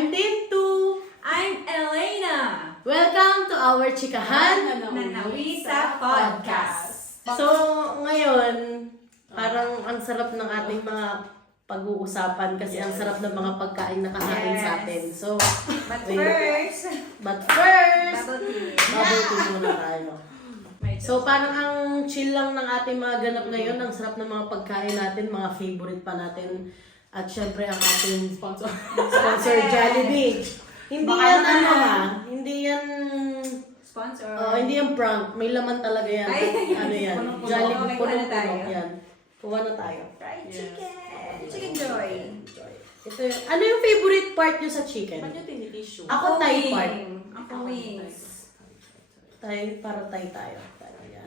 I'm Tintu. I'm Elena. Welcome to our Chikahan Nanawi sa podcast. So, ngayon, parang ang sarap ng ating mga pag-uusapan kasi ang sarap ng mga pagkain na kakain sa atin. So, But first, bubble tea muna tayo. So, parang ang chill lang ng ating mga ganap ngayon. Ang sarap ng mga pagkain natin, mga favorite pa natin. At syempre, ang ating sponsor Jollibee. Hindi yan hindi yan sponsor. hindi yan prank. May laman talaga yan. Ano yan? Jollibee, punong-puno yan. Kuha na tayo. Fried chicken. Chicken Joy. Ito yung, ano yung favorite part nyo sa chicken? Ba't yung tinitissue? Ako Thai part. Ako wings. Thai, para Thai tayo.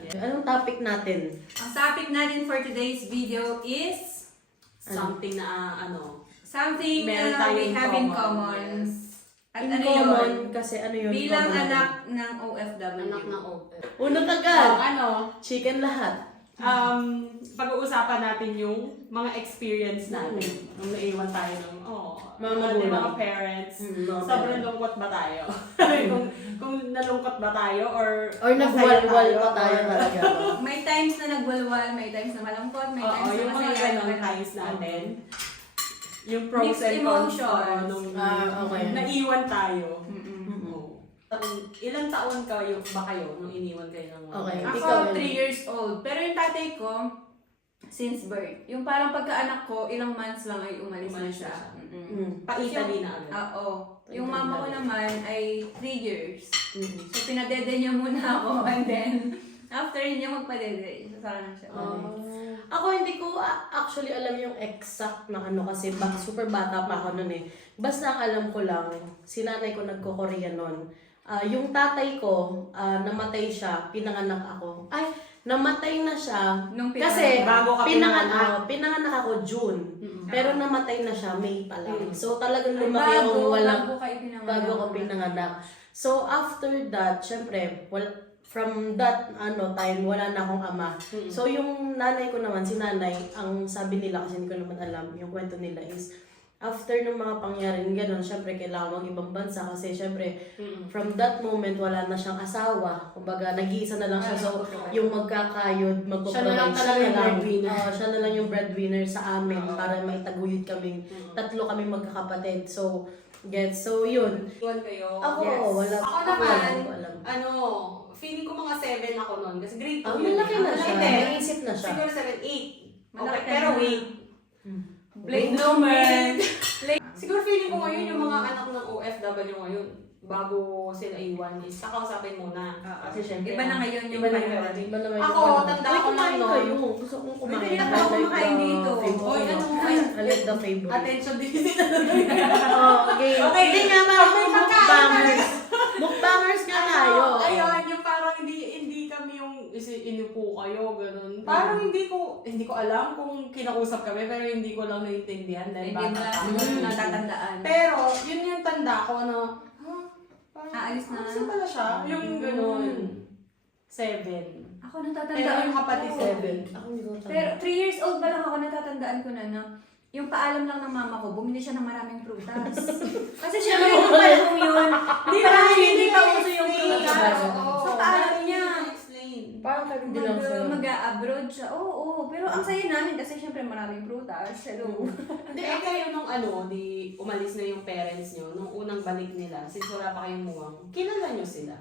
Yan. Anong topic natin? Ang topic natin for today's video is Something na something meron na tayo we have in common. At ano Common, yun? kasi ano yun? Bilang common anak ng OFW. anak ng open. Unang agad. Oh, Chicken lahat. Pag-uusapan natin yung mga experience natin. Nung naiwan tayo ng, Mga magulang. mga parents. Mga Sobrang parents. lungkot ba tayo? kung nalungkot ba tayo or nagwalwal pa tayo talaga. May times na nagwalwal, may times na malungkot, may times na yung mga masaya. ganong times natin. Yung pros Mixed and cons emotions. nung Okay. naiwan tayo. Mm-mm. Ilang taon ba kayo nung iniwan kayo ng Okay. Ako, 3 years old. Pero yung tatay ko, since birth. Yung parang pagkaanak ko, ilang months lang ay umalis na Umalis na siya. siya. Mm. Pa-Italy na agad. Oo. Yung mama ko naman ay 3 years. Mm. So, pinadede niya muna ako and then, after niya magpadede, sasara na siya. Ako hindi ko actually alam yung exact na ano kasi super bata pa ako noon eh. Basta ang alam ko lang, si nanay ko nagko-Korea noon. Yung tatay ko, namatay siya, pinanganak ako. Ay, namatay na siya. Nung Kasi bago ka pinanganak ako June. Pero namatay na siya May pa lang. So talagang Ay, lumaki akong walang bago kayo pinanganak. bago ko pinanganak. So after that, syempre, from that time, wala na akong ama. So yung nanay ko naman, si nanay, ang sabi nila, kasi hindi ko naman alam, yung kwento nila is, after ng mga pangyaring gano'n, syempre kailangan ng ibang bansa kasi syempre, from that moment, wala na siyang asawa. Kumbaga, nag-iisa na lang siya. So, yung magkakayod, Siya na lang talaga yung breadwinner. Siya na lang yung breadwinner sa amin para may taguyod kaming, tatlo kaming magkakapatid. So, so yun. Iwan kayo? Ako, Yes. wala. Ako naman, hindi ko alam. feeling ko mga 7 ako noon. Kasi grade 2 Malaki na siya. Hindi. Naisip na siya. Siguro 7, 8. Malaki Okay, pero na. wait. Blade bloomer. Siguro feeling ko ngayon yung mga anak ng OFW ngayon, bago sila iwan is kakausapin muna. Kasi syempre, Iba na ngayon yung iba na panahon. ngayon. Iba naman Ako, yung tanda Uy, ko lang kumain nun. kayo. Gusto kong kumain. Uy, hindi ako kumakain dito. Oy, ano mo? I like the favorite. Attention din. Okay. Okay. Hindi nga Pag may mga pagkain mukbangers. Mukbangers nga tayo. Ayun, yung parang hindi kami yung inupo kayo, ganun. Parang hindi ko alam kung kinausap kami, pero hindi ko lang naintindihan dahil Hindi mo bata pa. na natatandaan. Pero, yun yung tanda ko na, parang, Aalis na. Saan pala siya? Yung ganun. 7. Ako Pero natatandaan yung kapatid ko. 7. Ako hindi ko tanda. Pero 3 years old ba lang ako, natatandaan ko na yung paalam lang ng mama ko, bumili siya ng maraming prutas. Kasi syempre yung panahon yun, hindi pa uso yung prutas. So paalam niya, Parang kami din lang sa'yo. mag-abroad siya. Oo, pero ang saya namin kasi syempre maraming prutas. Hello. Hindi, kayo nung di umalis na yung parents nyo, nung unang balik nila, since wala pa kayong muwang, kilala nyo sila.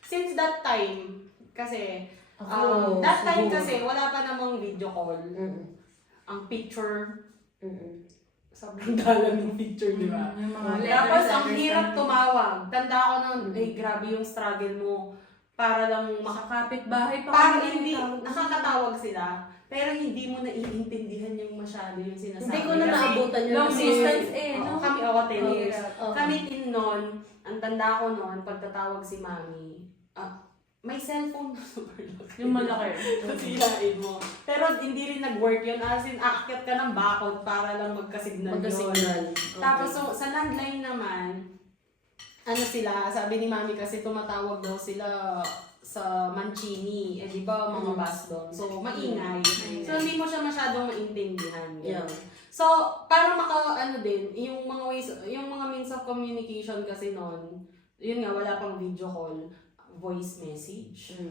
Since that time, kasi, that time siguro. kasi, wala pa namang video call. Mm-mm. Ang picture, Mm-mm. sobrang dalang yung picture, di ba? Yung mga Tapos, letters, ang letters hirap na- tumawag. Tanda ko nun, grabe yung struggle mo para lang Makakapit bahay pa parang kami hindi, tawag. nakakatawag sila, pero hindi mo naiintindihan yung masyado yung sinasabi. Hindi ko na Kasi naabutan yun. long kasi- distance eh, Oo, no? kami, 10 years. Oo. Kami din noon, ang tanda ko noon, pagtatawag si mami, may cellphone na super laki. Yung malaki. Sirain mo. Pero hindi rin nag-work yun. As in, aakyat ka ng bakod para lang magkasignal yun. Magkasignal. Okay. Tapos, so, sa landline naman, sabi ni mami kasi tumatawag daw sila sa Mancini. Eh, di ba, mga bus doon. So, maingay. So, hindi mo siya masyadong maintindihan. Yeah. So, parang ano din, yung mga means of communication kasi noon, yun nga, wala pang video call, voice message.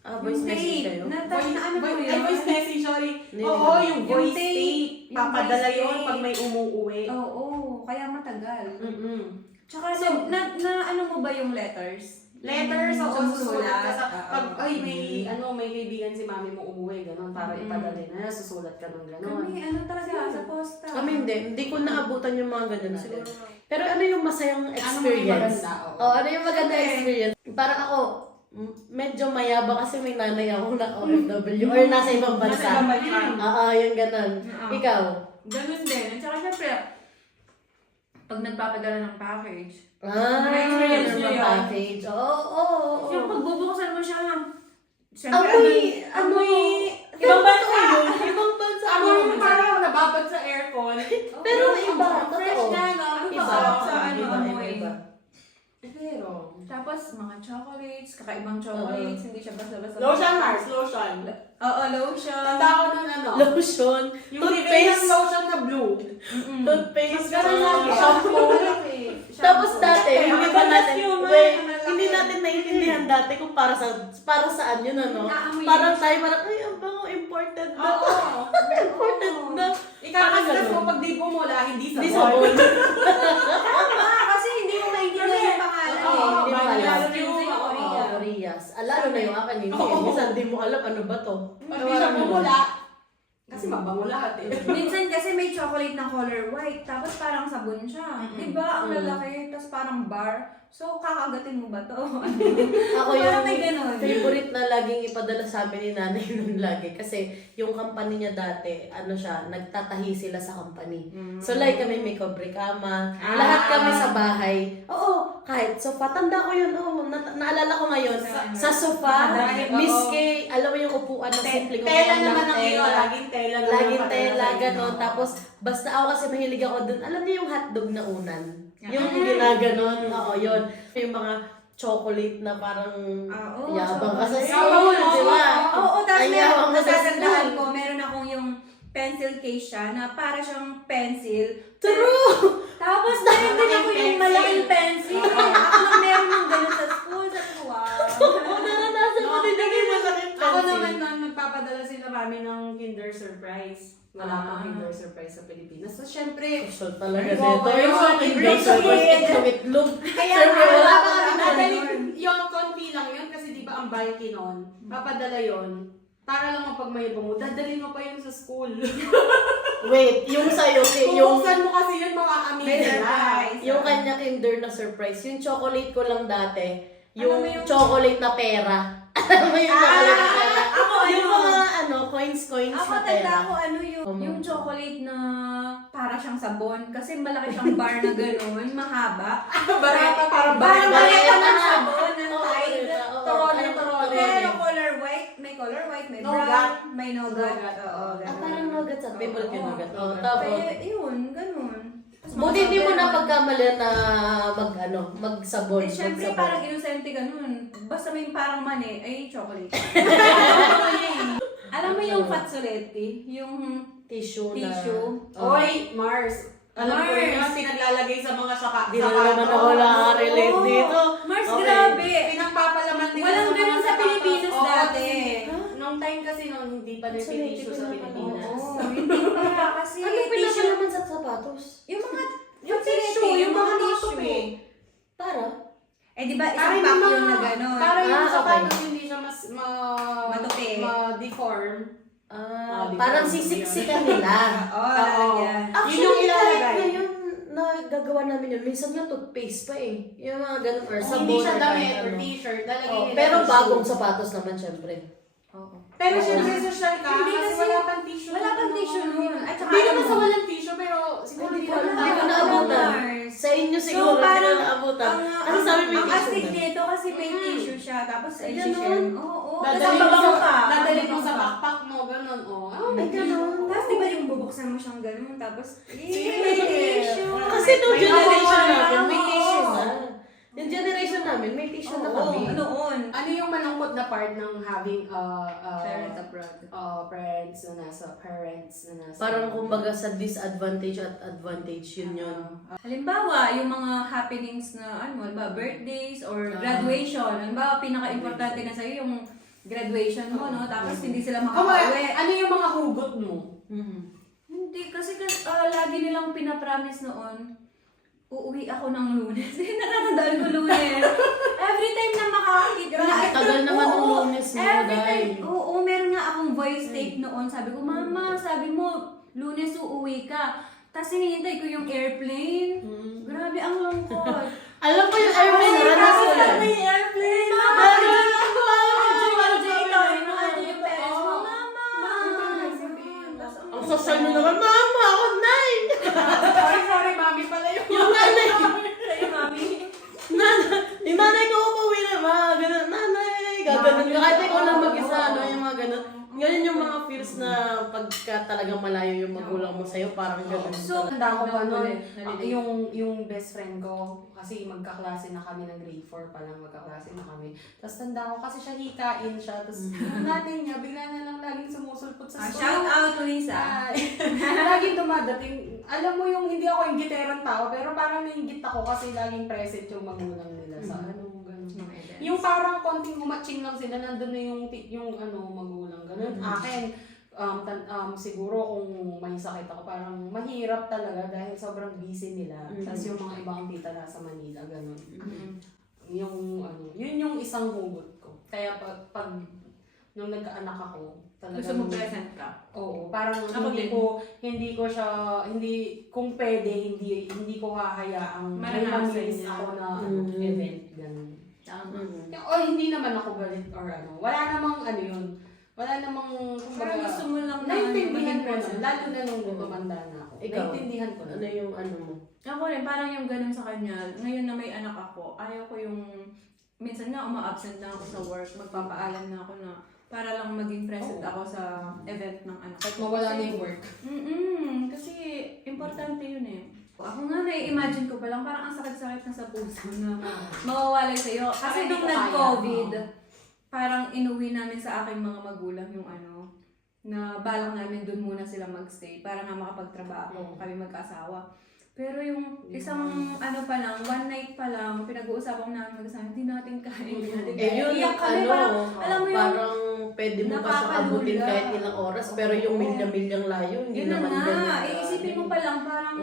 Voice message kayo? Voice message, sorry. Hindi Oo, naman. yung voice tape. tape. Yung Papadala voice yun tape. pag may umuuwi. Oo, kaya matagal. Mm-mm. Tsaka, na ano mo ba yung letters? Letters, Yung oo, susulat ka sa, Oo. pag, may kaibigan si mami mo umuwi, gano'n, para ipadala na, susulat ka ng gano'n. Kami, ano talaga, sa posta. Kami hindi ko naabutan yung mga ganun natin. Pero ano yung masayang Ano experience? maganda, oo. Ano yung maganda experience? Parang ako, medyo mayabang kasi may nanay ako na OFW or nasa ibang bansa. Oo, yung ganun. Oo. Ikaw? Ganun din. At saka syempre, pag nagpapadala ng package, Experience niyo ng yun. package. Oo. yung pagbubuksan mo siya, syempre, Amoy, Ibang bansa yun. Ibang bansa. Ano yung parang nababad sa aircon? Pero iba, fresh totoo. na, no? Iba, Masarap sa iba, amoy. iba. Pero, Tapos, mga chocolates, kakaibang chocolates, hindi siya basta-basta. lotion, Mars, lotion. Oo, lotion. Tanda ko nun, Lotion, yung bigay ng toothpaste, lotion na blue. toothpaste, Ganun lagi. shampoo. Tapos dati, hindi pa natin, hindi natin natin naiintindihan dati kung para saan yun, ano? Naamoy Parang tayo, ay, ang bango, imported na. Oo. Imported na. Ikakastas mo pag di bumula, hindi Hindi sabon. sabon. Kasi hindi mo maintindihan yung pangalan Oo, eh. Hindi mo alam. lalo na Yung yung sa Korea. Koreas. Lalo na yung akin, hindi. Oo. Minsan di mo alam ano ba to. Pag di siya bumula, kasi mabango lahat eh. Minsan kasi may chocolate na color white, tapos parang sabon siya. Diba? Ang lalaki, tapos parang bar. So, kakagatin mo ba to? Ako Parang yung may ganun. favorite na laging ipadala sa amin ni nanay nun lagi. Kasi yung company niya dati, ano siya, nagtatahi sila sa company. So like kami may kobre kama, lahat kami sa bahay. Oo, kahit sofa, tanda ko yun. Oo, naalala ko ngayon. Sa sofa, Dahil, miski, alam mo yung upuan na simpleng upuan Tela ng naman ang iyo, tela. laging tela naman. Laging padala tela, sa inyo. gano'n. Tapos, basta ako kasi mahilig ako dun. Alam niyo yung hotdog na unan? Yung ginaganon. Oo, yun. Yung mga chocolate na parang Oo, yabang ka sa chocolate. school, Oo, di ba? Oo, tapos Ay, meron, yabang ka sa natatandaan school. ko, meron akong yung pencil case siya na para siyang pencil. True! Tapos meron din ako yung malaking pencil. Ako lang meron ng ganun sa school. Sabi ko, wow. Oo, naranasan ko din yung masakit Ako naman nun, nagpapadala sila kami ng Kinder Surprise. Wala pang Kinder Surprise sa Pilipinas. So, syempre, Gusto talaga Ay, dito. oo, Yung yung mga mga Kinder Surprise, bread. itlog, itlog. kaya Siyempre, wala pa kami dadalhin, ganun. yung konti lang yun kasi di ba ang bulky nun, papadala yun, para lang mapagmayabang mo, dadalhin mo pa yun sa school. Wait, yung sa'yo, yung Buksan mo kasi yun mga May amiga. surprise. yung kanya Kinder na surprise, yung chocolate ko lang dati, yung Ano mo yung- chocolate na pera. Alam mo yung chocolate na pera? Ako, Yung ano? mga coins Ako na pera. tanda ko ano yung chocolate na para siyang sabon. Kasi malaki siyang bar na gano'n, mahaba. Barata, parang Parang barata. barata ng na. sabon, ng Oo, Tide. oo, Torone, ano, torone. Pero color white, may Nougat. brown, may nougat. Nougat. Oo, Ah, ganun. parang nougat sa favorite yung Oo. nougat. Oh, tapos, Kaya yun, ganun. Tapos buti mga di mo na sabon. pagkamali na magsabon. Eh, syempre, magsabon. parang inosente ganun. Basta may parang mani, ay chocolate. Alam mo yung fazzoletti? Yung Tissue na. tissue. Oy, Mars. Alam ko Mars. yun, pinaglalagay sa mga Di na naman ako na-relate Oo. dito. Mars, Okay. grabe. Pinagpapalaman nila Walang sa mga ganun sa sapatos. Pilipinas Oo, dati. kasi Nung time kasi noon, hindi pa Absolutely, nagtitisyo sa wala pa. Pilipinas. Oo, hindi pa kasi Ano tissue. naman sa sapatos? Yung mga Yung fazzoletti, tissue, yung mga tissue. tissue. Para? Eh, di ba Para isang yung pack mga- yun na gano'n? Para yung Ah, sapatos okay. hindi siya mas Matupi. ma-deform. Ah, di parang ba? sisiksikan nila. Oo, lalagyan. Actually, yung kahit ilalagay. ngayon, nagagawa namin yun. Minsan yung toothpaste pa eh. Yung mga ganun, or Kung sabon. hindi siya or damit kahit or ano. t-shirt, lalagay Oh, nila pero tissue. bagong sapatos naman, syempre. Oo. Pero Oo. syempre social ka, Hindi kasi kasi wala pang tissue. wala pang nun. tissue nun. At saka Hindi alam naman mo- sa walang tissue, pero siguro Hindi hindi ko ko alam. alam. Hindi ko Wala, naabutan. Mars. Sa inyo siguro, So, parang, hindi ko naabutan. Ano sabi mo yung ang astig tissue? dito kasi may tissue siya, tapos Ay, ay ganun. Oo, tapos Dadalhin ang mo babaw sa, ka. dadalhin mo Ang sa babaw ka. backpack mo, ganun, oh. Ay, ganun. Tapos di ba yung bubuksan mo siyang ganun, tapos, Sige. may tissue. Kasi nung May generation bawal namin, na. may tissue Oo. na. Yung generation namin, namin, may tissue na Oo, kami. noon. Ano yung malungkot na part ng having Parents abroad. parents na nasa Parang kumbaga sa disadvantage at advantage yun. Halimbawa, yung mga happenings na, birthdays or graduation. Halimbawa, pinaka-importante na sa'yo yung graduation mo, no? Tapos hindi sila makakauwi. Ano yung mga hugot mo? Hindi, kasi lagi nilang pinapromise noon, uuwi ako ng Lunes. Natatandaan ko Lunes. Every time na makakakita. Tagal naman ng Lunes mo, Every time. dahil. Oo, meron nga akong voice tape noon. Sabi ko, Mama, sabi mo, Lunes uuwi ka. Tapos hinihintay ko yung airplane. Grabe, ang lungkot. Alam ko yung airplane, naranas ko yan. Yung airplane. Ang sasal mo naman, Mama, ako nay! Sorry, mami pala yun. Yung nanay, Sa'yo, Mami. yung nanay ko uuwi na ba? Ganun, nanay, gaganon ka. Kahit ikaw lang mag-isa, ano, yung mga ganun. Ganun yung mga feels na pagka talagang malayo yung magulang mo sa'yo, parang ganun. So, tanda ko pa nun, Nalilate. yung best friend ko, kasi magkaklase na kami ng grade 4 pa lang, magkaklase na kami. Tapos tanda ko, kasi siya hikain siya, tapos yung natin niya, bigla na lang laging sumusulpot sa Shout out, Luisa. Laging dumadating. Alam mo yung hindi ako yung giterang tao, pero parang nainggit ako kasi laging present yung magulang nila sa ano, gano'n. Yung parang konting humatching lang sila, nandun na yung magulang, gano'n. Akin, siguro kung may sakit ako, parang mahirap talaga dahil sobrang busy nila. Tapos yung mga ibang tita nasa Manila, gano'n. Yun yung isang hugot ko. Kaya pag nung nagkaanak ako, talagang Gusto mo present ka? Oo, parang Ako kung pwede, hindi ko hahayaang may Maranasan mamiss niya. ako na event, gano'n. Tama. O hindi naman ako galit or ano. Wala namang yun. Wala namang, Parang gusto mo lang na naintindihan ko present. na. Lalo na nung tumanda na ako. Ikaw, Naintindihan ko na. ano yung ano mo? Ako rin, parang yung ganun sa kanya. Ngayon na may anak ako, ayaw ko yung... Minsan nga uma-absent na ako sa work, magpapaalam na ako na para lang maging present ako sa event ng anak ko. Mawala na yung work. Kasi importante yun eh. Ako nga na-imagine ko pa lang, parang ang sakit-sakit na sa puso na mawawalay sa'yo. Kasi Parang hindi nung ko kaya. nag-COVID, parang inuwi namin sa aking mga magulang yung na balak namin dun muna sila magstay para nga makapagtrabaho kami mag-asawa. Pero yung isang pa lang, one night pa lang, pinag-uusapan namin mag-asawa, hindi natin kaya, hindi natin kaya. Yun, Iyak kami, parang, alam mo yung, parang pwede mo pa siyang abutin nakapalula. kahit ilang oras, pero yung milya-milyang layo, hindi yun na naman nga, ganun. iisipin mo pa lang, parang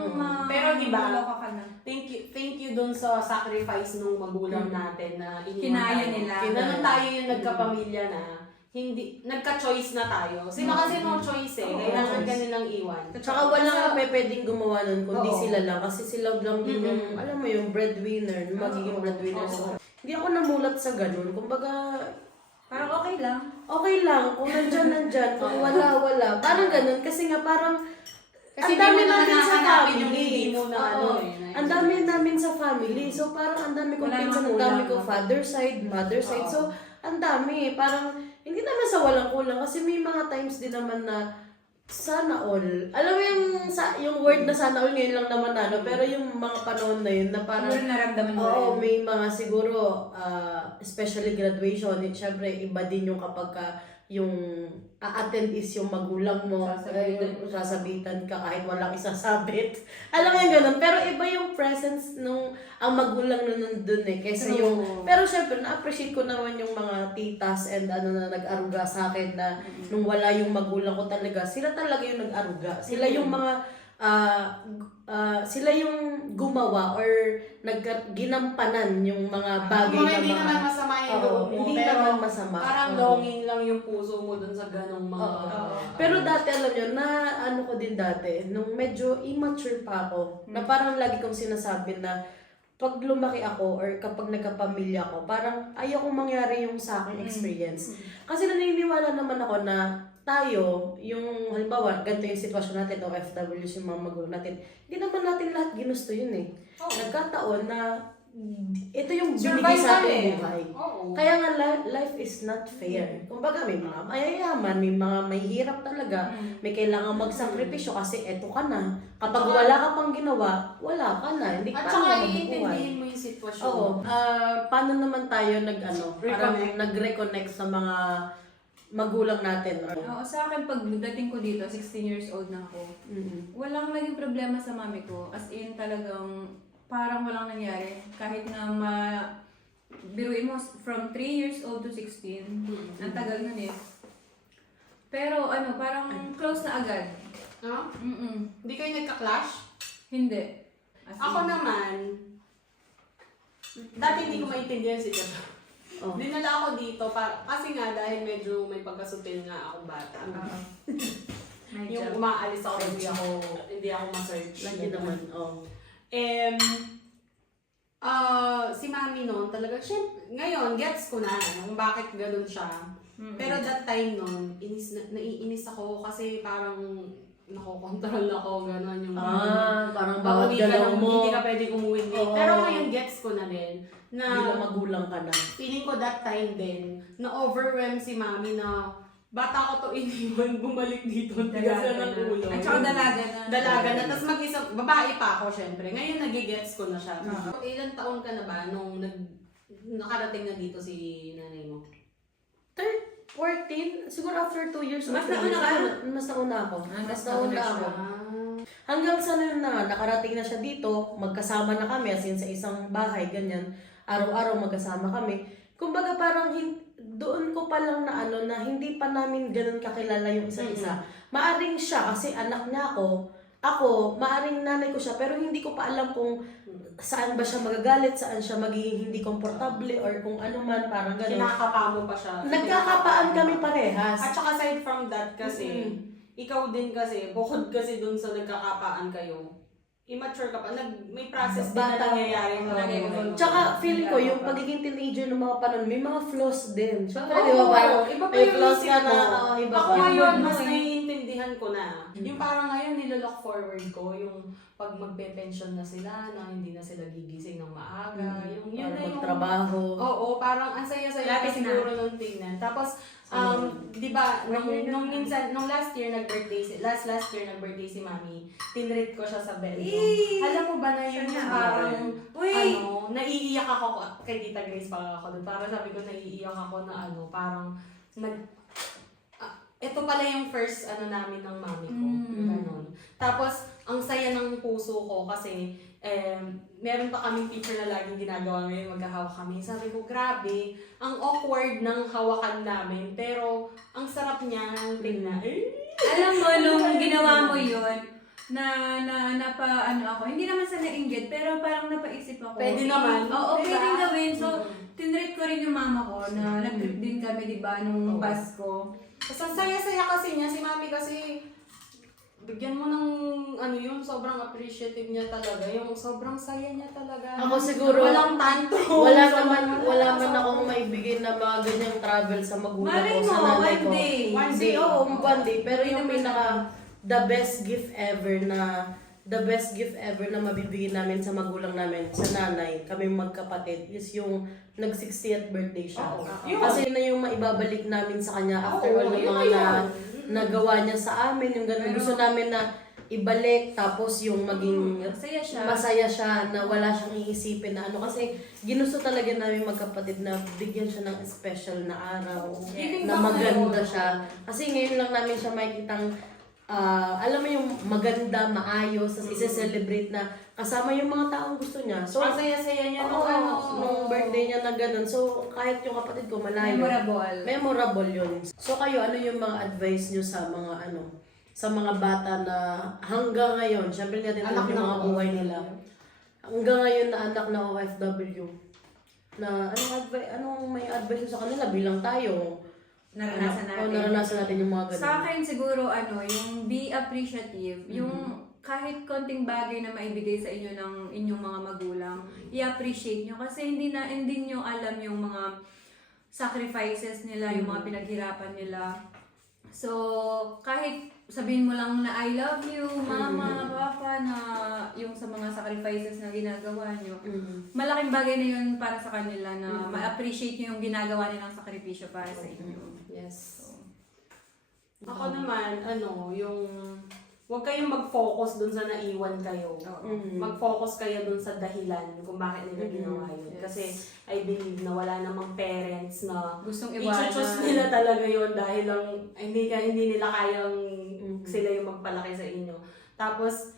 Pero di ba, maloka ka na. Thank you dun sa sacrifice nung magulang natin na Kinaya nila. Kinaya tayo yung nagkapamilya na hindi nagka-choice na tayo. Sila kasi no choice eh. Kailangan ka nilang iwan. Tsaka walang pwedeng gumawa nun, kundi Oo. sila lang. Kasi sila lang din yung, alam mo yung breadwinner, yung magiging breadwinner. So, hindi ako namulat sa ganun. Kumbaga, Parang okay lang. okay lang. Kung nandyan. Kung wala. Parang ganun. Kasi nga parang, Kasi ang dami di mo na namin sa hanahanapin yung family. hindi mo na Oo. Ang dami namin sa family. So, parang ang dami kong Wala pinsan, namang ang dami kulang. ko father side, mother side. Oo. So, ang dami. Parang, hindi naman sa walang kulang. Kasi may mga times din naman na sana all. Alam mo yung word na sana all ngayon lang naman pero yung mga panahon na yun na parang Siguro naramdaman mo oo, rin. may mga siguro especially graduation, syempre iba din yung kapag yung a-attend is yung magulang mo, sasabitan ka kahit walang isasabit. Alam mo yung ganun. Pero iba yung presence nung ang magulang na nandun kaysa yung... Pero syempre, na-appreciate ko naman yung mga titas and na nag-aruga sa akin na nung wala yung magulang ko talaga, sila talaga yung nag-aruga. Sila yung mga... sila yung gumawa or ginampanan yung mga bagay na Hindi naman masama yung loob mo. hindi pero naman masama. Parang longing lang yung puso mo dun sa ganong mga... Pero dati, alam nyo, na ano ko din dati, nung medyo immature pa ako, na parang lagi kong sinasabi na pag lumaki ako or kapag nagkapamilya ako, parang ayaw kong mangyari yung sa akin experience. Kasi naniniwala naman ako na tayo, yung halimbawa, ganito yung sitwasyon natin, OFWs, yung mga magulang natin, hindi naman natin lahat ginusto yun . Nagkataon na ito yung binigay sa ating Survival buhay. Oo. Kaya nga life is not fair. Kumbaga may mga mayayaman, may mga may hirap talaga, may kailangan magsakripisyo kasi eto ka na. Kapag At saka- wala ka pang ginawa, wala ka na. Hindi At ka saka mabubuhay. iintindihin mo yung sitwasyon. Oo. Paano naman tayo parang Reconnect. nag-reconnect sa mga magulang natin? Oo, sa akin, pag dating ko dito, 16 years old na ako, walang naging problema sa mami ko. As in, talagang parang walang nangyari. Kahit na biruin mo, from 3 years old to 16, ang tagal nun eh. Pero parang close na agad. Ha? Mm-mm. Hindi kayo nagka-clash? Hindi. As in, Ako naman, dati hindi ko maintindihan si Tita. Oh. Dinala ako dito kasi nga dahil medyo may pagkasutil nga akong bata. Yung umaalis ako, hindi ako ma-search. Lagi naman. Oh. Si mami noon talaga, ngayon, gets ko na kung bakit ganun siya. Pero that time noon, naiinis ako kasi parang nakokontrol ako, gano'n yung Parang bawat pauwi ka galaw lang, mo. hindi ka pwede umuwi late. Oo. Pero ngayon, gets ko na din na Bilang magulang ka na. feeling ko that time din, na-overwhelm si mami na bata ko to iniwan, bumalik dito, tigas na ng ulo. At saka dalaga na. Dalaga na. Tapos mag-isa, babae pa ako syempre. Ngayon nagigets ko na siya. Ilang taon ka na ba nung nakarating na dito si nanay mo? 14? Siguro after 2 years. Mas or 3 nauna years, ka? Mas nauna ako. Mas Mas nauna nauna ako. siya. Hanggang sa noon na, nakarating na siya dito, magkasama na kami, as in sa isang bahay, ganyan. Araw-araw magkasama kami. Kumbaga parang doon ko pa lang na na hindi pa namin ganun kakilala yung isa't isa. Maaring siya kasi anak niya ako, maaring nanay ko siya, pero hindi ko pa alam kung saan ba siya magagalit, saan siya magiging hindi komportable, or kung ano man, parang gano'n. Kinakapa mo pa siya. Nagkakapaan kami parehas. At saka aside from that kasi, ikaw din kasi, bukod kasi dun sa nagkakapaan kayo, immature ka pa, may process din na Bata. nangyayari Oo. talaga yun. Tsaka feeling ko yung pagiging teenager ng mga panon, may mga flaws din. Siyempre, di ba Oo, parang iba pa may yung flaws isip ka mo. na, iba Ako pa. ngayon, Yung mas mood mo eh. naiintindihan ko na. Yung parang ngayon, nilolook forward ko, yung pag magpe-pension na sila, na hindi na sila gigising ng maaga. Yung yun Para na yung... magtrabaho. Oo, parang ang saya-saya Dati ko siguro nung tingnan. Tapos, di ba, nung minsan, nung last year nag-birthday last year nag-birthday si Mami, tinreat ko siya sa bed ko. Alam mo ba na yun Siya yung na. parang, Uy! naiiyak ako, kay Tita Grace pa ako doon. Parang sabi ko, naiiyak ako na parang, ito pala yung first namin ng mami ko. Ganon. Tapos, ang saya ng puso ko kasi meron pa kaming picture na laging ginagawa ngayon, maghahawak kami. Sabi ko, grabe, ang awkward ng hawakan namin, pero ang sarap niya tingnan. Alam mo, nung ginawa mo yun, ako, hindi naman sa nainggit, pero parang napaisip ako. Pwede naman. Oo, Diba? pwede gawin. So, tinreat ko rin yung mama ko na nag-trip din kami, di ba, nung Pasko. Tapos ang saya-saya kasi niya, si mami kasi, bigyan mo ng sobrang appreciative niya talaga. Yung sobrang saya niya talaga. Ako siguro, Walang tantrum. wala man akong maibigay na mga ganyang travel sa magulang Malay ko, sa mo, nanay one ko. day. One day. Oo, one day. Pero Hindi yung naman pinaka, the best gift ever na mabibigyan namin sa magulang namin, sa nanay, kami magkapatid, is yung nag-60th birthday siya. Oo. Yun. Kasi na yung maibabalik namin sa kanya after all ng yun mga yun. nagawa niya sa amin, yung ganun. Pero- Gusto namin na ibalik, tapos yung maging Masaya siya. masaya siya, na wala siyang iisipin na kasi ginusto talaga namin magkapatid na bigyan siya ng special na araw, Giving na back maganda na yun. siya. Kasi ngayon lang namin siya makikitang, alam mo yung maganda, maayos, tapos isi-celebrate na kasama yung mga taong gusto niya. So, Ang saya-saya niya oo, nung nung birthday niya na ganun. So, kahit yung kapatid ko malayo, memorable yun. So, kayo, ano yung mga advice niyo sa mga sa mga bata na hanggang ngayon, syempre natin alam yung mga buhay nila. Hanggang ngayon na anak na OFW. Na anong may advice niyo sa kanila bilang tayo? Naranasan natin. Naranasan natin yung mga ganun. Sa akin siguro, yung be appreciative, yung kahit konting bagay na maibigay sa inyo ng inyong mga magulang, i-appreciate nyo kasi hindi nyo alam yung mga sacrifices nila, yung mga pinaghirapan nila. So, kahit sabihin mo lang na I love you, mama, papa, na yung sa mga sacrifices na ginagawa nyo. Malaking bagay na yun para sa kanila na ma-appreciate nyo yung ginagawa nilang sakripisyo para sa inyo. Yes. Ako naman, yung huwag kayong mag-focus dun sa naiwan kayo. Mag-focus kayo dun sa dahilan kung bakit nila ginawa yun. Yes. Kasi I believe na wala namang parents na Gustong iwanan. i-choose nila talaga yun dahil lang hindi nila kayang sila yung magpalaki sa inyo. Tapos,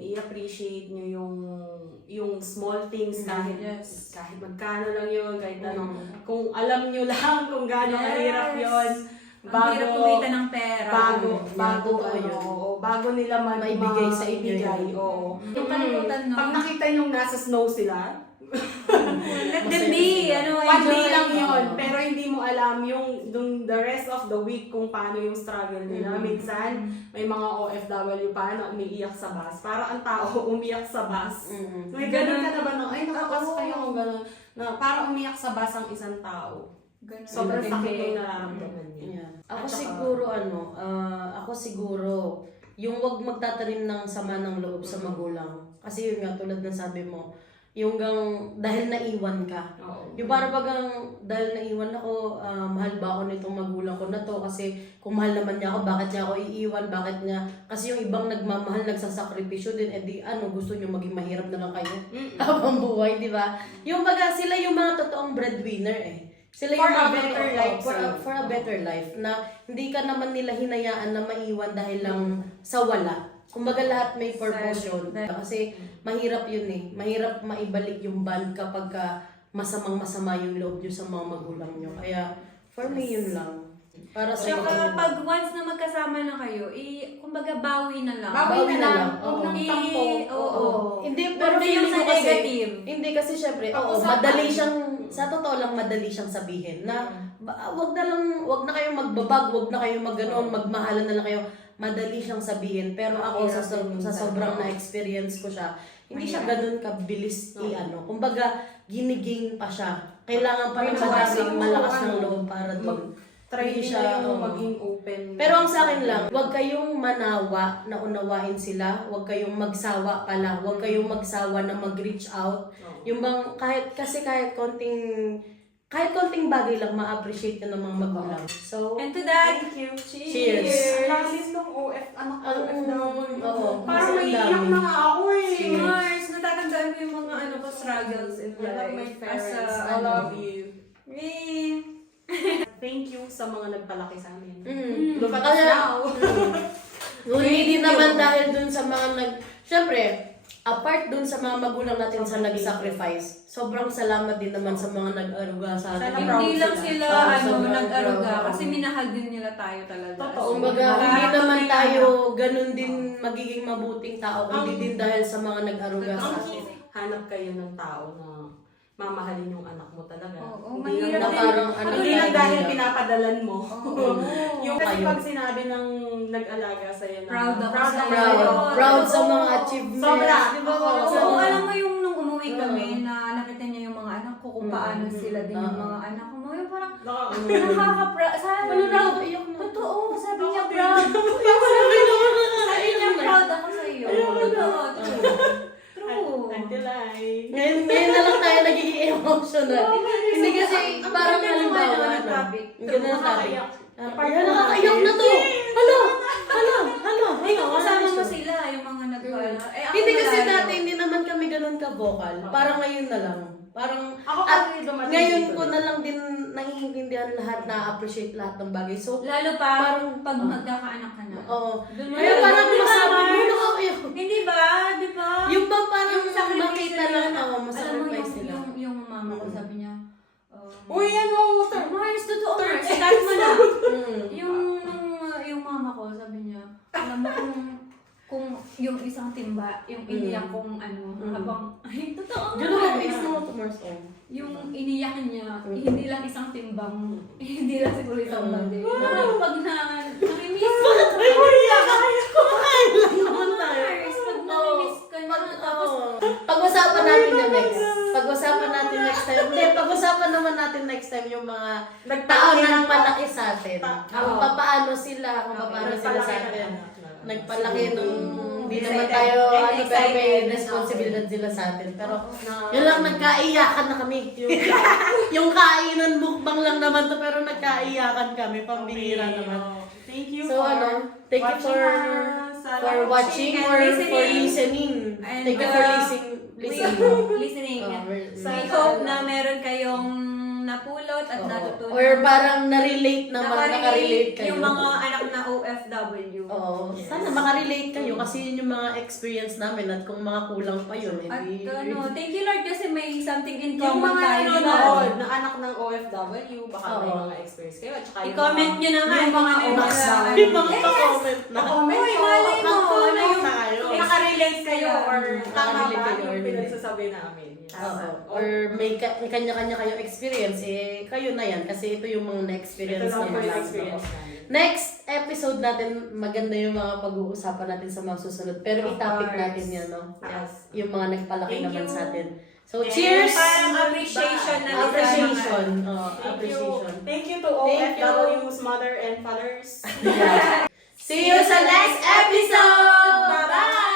i-appreciate nyo yung small things kahit kahit magkano lang yun, kahit kung alam nyo lang kung gaano kahirap yun. Ang hirap kumita ng pera. Bago nila maibigay sa inyo ibigay. yun. Oo. Yung kalimutan, no? Pag nakita yung nasa snow sila, Let them be. one day Enjoy. lang yun. Pero hindi mo alam yung the rest of the week kung paano yung struggle nila. Minsan, may mga OFW pa na umiiyak sa bus. Para ang tao umiyak sa bus. May ganun ka na ba na, ay nakakasakay ako gano'n. Na para umiyak sa bus ang isang tao. Ganun. Sobrang sakit yung nararamdaman niya. Yeah. Ako siguro, yung wag magtatanim ng sama ng loob sa magulang. Kasi yun nga, tulad ng sabi mo, yung dahil naiwan ka. Yung para bagang dahil naiwan ako, mahal ba ako nitong magulang ko na to? Kasi kung mahal naman niya ako, bakit niya ako iiwan? Bakit niya? Kasi yung ibang nagmamahal, nagsasakripisyo din, gusto niyo maging mahirap na lang kayo habang buhay, di ba? Yung baga, sila yung mga totoong breadwinner eh. Sila For yung a mga better life. for a better life na hindi ka naman nila hinayaan na maiwan dahil lang sa wala. Kumbaga lahat may purpose yun. Kasi mahirap yun eh. Mahirap maibalik yung bond kapag masamang-masama yung loob nyo sa mga magulang nyo. Kaya for me yun lang. Para sa Tsaka pag once na magkasama na kayo, kumbaga bawi na lang. Bawi na lang. Oo. Huwag nang tampo. Oo. Hindi, Pero pero yung feeling sa ko kasi, negative. hindi kasi syempre, madali siyang, sa totoo lang madali siyang sabihin na wag na kayong magbabag, wag na kayong magganon, magmahalan na lang kayo. Madali siyang sabihin, pero ako sa sobrang na-experience ko siya, hindi siya ganun kabilis kumbaga giniging pa siya. Kailangan pa ng maraming malakas ng loob para doon. Try Hindi nila yung maging open. Pero ang sa akin lang, huwag kayong manawa na unawain sila, huwag kayong magsawa pala, huwag kayong magsawa na mag-reach out. Yung bang, kahit konting bagay lang ma-appreciate ka ng mga magulang. So, And to that, Thank you. Cheers. Lalis ng anak naman. Oo. Parang Kasi ang maiiyak dami. na nga ako eh. si Mars, natatandaan ko yung mga struggles in I love my life. parents. I love you. Thank you sa mga nagpalaki sa amin. Look at us Kaya- now. hindi din naman dahil dun sa mga Siyempre, apart dun sa mga magulang natin sa nag-sacrifice, sobrang salamat din naman sa mga nag-aruga sa atin. Sana proud Hindi lang sila. sila Sobrang nag-aruga proud. kasi minahal din nila tayo talaga. Totoo. Kumbaga, Lahat hindi ng naman may tayo ganun din magiging mabuting tao, kundi din dahil sa mga nag-aruga sa atin. Hanap kayo ng tao na mamahalin yung anak mo talaga. Oo, Hindi mahirap lang din. parang hindi lang dahil pinapadalan mo. Oo. Yung kasi Kayo. pag sinabi ng nag-alaga sa'yo na Proud ako proud sa'yo. sa'yo. Proud sa Oo. mga achievements. Sobra. Di ba? Oo. Oo, alam mo yung nung umuwi kami na nakita niya yung mga anak ko kung paano sila din yung mga anak ko. Yung parang nakaka-proud. Sabi niya, totoo, sabi niya proud. Sabi niya proud ako sa iyo. Totoo. True. Until I... Ngayon na lang tayo nagiging emotional. Hindi kasi parang halimbawa, ganda na topic. Ayan, nakakaiyak na to. Hala. Ikaw, kasama mo sila, yung mga nagpala. Hindi kasi dati, hindi naman kami ganun ka-vocal. Parang ngayon na lang. Parang, Ako at kasi dumating ngayon dito. ko na lang din naiintindihan lahat, na-appreciate lahat ng bagay. So, Lalo pa, Parang- pag magkakaanak ka na. oo. Doon mo Kaya na- parang Di ba, masabi mo Mars? nakakaiyak. Hindi ba? Di ba? Yung ba parang Yung sacrifice makita nila lang, na- oo, alam mo masacrifice nila. yung mama ko sabi niya, Uy, ano? Mars, totoo Mars, start mo na. Mm. Yung mama ko sabi niya, alam mo kung yung isang timba, yung iniyak kong habang, ay, totoo Diyan ako nga. face mo to Mars. Yung iniyak niya, hindi lang isang timbang, hindi lang siguro isang bagay. Pag namimiss ka na, Kumakain lang naman tayo. Mars, pag namimiss ka na, tapos Pag-usapan natin yung next. Pag-usapan natin next time. Hindi, pag-usapan naman natin next time yung mga tao na nagpalaki sa atin. Kung paano sila, kung paano sila sa atin. Nagpalaki nung hindi naman tayo, pero may responsibilidad sila sa atin. Pero yun lang, nagkaiyakan na kami. Yung kainan mukbang lang naman to, pero nagkaiyakan kami. Pambihira naman. Thank you So thank you for watching or for listening. And, Thank you for listening. So, I hope na meron kayong napulot at natutunan. Or parang na-relate naman, nakarelate kayo. Yung mga anak na OFW. Oo. Sana makarelate kayo kasi yun yung mga experience namin at kung mga kulang pa yun. At Edi, thank you Lord kasi may something in Yung common mga tayo. nanonood na anak ng OFW, baka may Oo. mga experience kayo. At saka yung I-comment nyo na nga yung mga OFW. May mga pa-comment na. comment Uy, ko. malay mo, Comment ano yung tayo. Nakarelate kayo or tama Nakarelate ba kayo or yung hindi. pinagsasabi namin. Oo. Or may kanya-kanya kayong experience, kayo na yan kasi ito yung mga na-experience Ito lang po naman yung natin. experience namin. Next episode natin, maganda yung mga pag-uusapan natin sa mga susunod. Pero Of i-topic course. natin yan, no? Yes. Yung mga nagpalaki Thank naman you. sa atin. So, cheers! Parang appreciation na Appreciation. Thank you. Appreciation. Thank you to Thank you. OFW's mother and fathers. Yeah. See you sa next episode! Bye-bye!